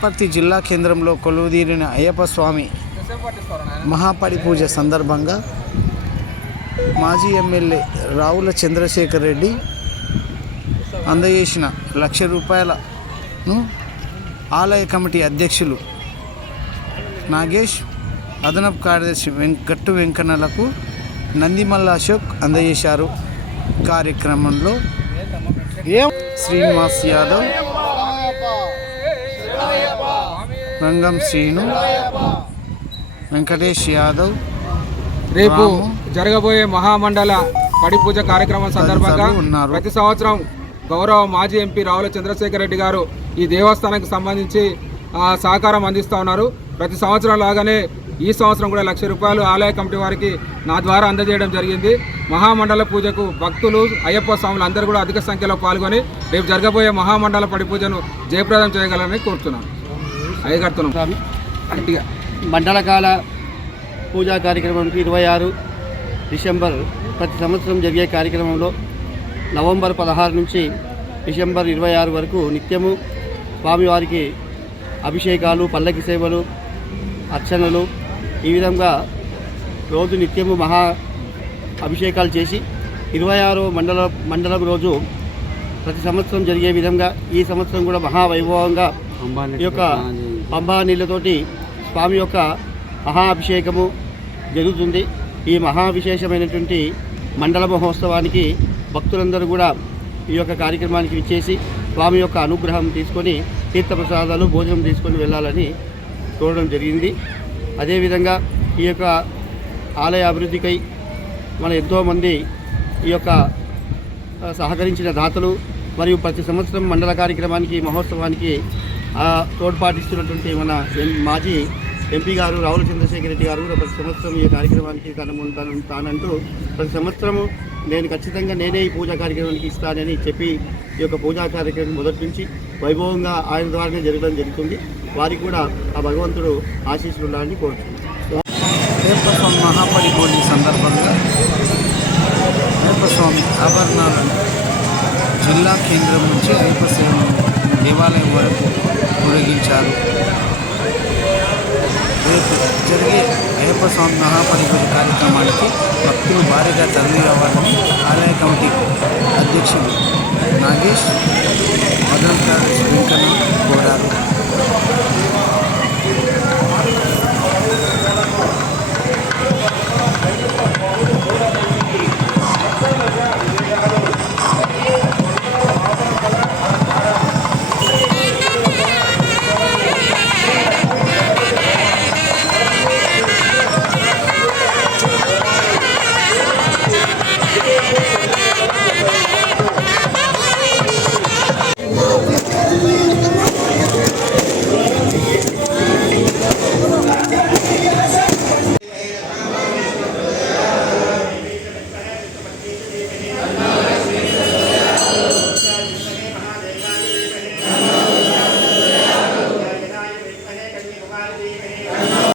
వనపర్తి జిల్లా కేంద్రంలో కొలువుదీరిన అయ్యప్ప స్వామి మహాపడి పూజ సందర్భంగా మాజీ ఎమ్మెల్యే రావుల చంద్రశేఖర్ రెడ్డి అందజేసిన లక్ష రూపాయలను ఆలయ కమిటీ అధ్యక్షులు నాగేష్ అదనపు కార్యదర్శి వెంకట్టు వెంకన్నలకు నందిమల్ల అశోక్ అందజేశారు. కార్యక్రమంలో శ్రీనివాస్ యాదవ్ రంగం శ్రీను వెంకటేష్ యాదవ్ రేపు. జరగబోయే మహామండల పడి పూజ కార్యక్రమం సందర్భంగా ఉన్నారు. ప్రతి సంవత్సరం గౌరవ మాజీ ఎంపీ రావుల చంద్రశేఖర్ రెడ్డి గారు ఈ దేవస్థానానికి సంబంధించి సహకారం అందిస్తూ ఉన్నారు ప్రతి సంవత్సరం లాగానే ఈ సంవత్సరం కూడా లక్ష రూపాయలు ఆలయ కమిటీ వారికి నా ద్వారా అందజేయడం జరిగింది మహామండల పూజకు భక్తులు అయ్యప్ప స్వాములు అందరూ కూడా అధిక సంఖ్యలో పాల్గొని రేపు జరగబోయే మహామండల పడి పూజను జయప్రదం చేయగలరని కోరుతున్నాను అయ్యగారుతున్నాం గట్టిగా. మండలకాల పూజా కార్యక్రమానికి ఇరవై ఆరు డిసెంబర్ ప్రతి సంవత్సరం జరిగే కార్యక్రమంలో నవంబర్ పదహారు నుంచి డిసెంబర్ ఇరవై ఆరు వరకు నిత్యము స్వామివారికి అభిషేకాలు పల్లకి సేవలు అర్చనలు ఈ విధంగా రోజు నిత్యము మహా అభిషేకాలు చేసి ఇరవై ఆరో మండల మండలం రోజు ప్రతి సంవత్సరం జరిగే విధంగా ఈ సంవత్సరం కూడా మహావైభవంగా ఈ యొక్క పంబా నీళ్ళతోటి స్వామి యొక్క మహా అభిషేకము జరుగుతుంది. ఈ మహా విశేషమైనటువంటి మండల మహోత్సవానికి భక్తులందరూ కూడా ఈ యొక్క కార్యక్రమానికి విచ్చేసి స్వామి యొక్క అనుగ్రహం తీసుకొని తీర్థప్రసాదాలు భోజనం తీసుకొని వెళ్ళాలని చూడడం జరిగింది. అదేవిధంగా ఈ యొక్క ఆలయ అభివృద్ధికై మన ఎంతోమంది ఈ యొక్క సహకరించిన దాతలు మరియు ప్రతి సంవత్సరం మండల కార్యక్రమానికి మహోత్సవానికి ఆ, తోడ్పాటిస్తున్నటువంటి మన ఎం- మాజీ ఎంపీ గారు రావుల చంద్రశేఖర రెడ్డి గారు కూడా ప్రతి సంవత్సరం ఈ కార్యక్రమానికి తన తను తానంటూ ప్రతి సంవత్సరము నేను ఖచ్చితంగా నేనే ఈ పూజా కార్యక్రమానికి ఇస్తానని చెప్పి ఈ యొక్క పూజా కార్యక్రమం మొదటి నుంచి వైభవంగా ఆయన ద్వారానే జరగడం జరుగుతుంది. వారికి కూడా ఆ భగవంతుడు ఆశీస్సులు ఉండాలని కోరుతున్నాను అయ్యప్ప స్వామి సందర్భంగా అయ్యప్ప ఆభరణాలను జిల్లా కేంద్రం నుంచి అయ్యప్ప దేవాలయం వరకు ఊరేగించారు రేపు జరిగే అయ్యప్ప స్వామి మహాపడి కార్యక్రమానికి భక్తులు భారీగా తరలి రావాలని ఆలయ కమిటీ అధ్యక్షులు నాగేష్ మదన్ కార్యదర్శి వెంకన్న కోరారు.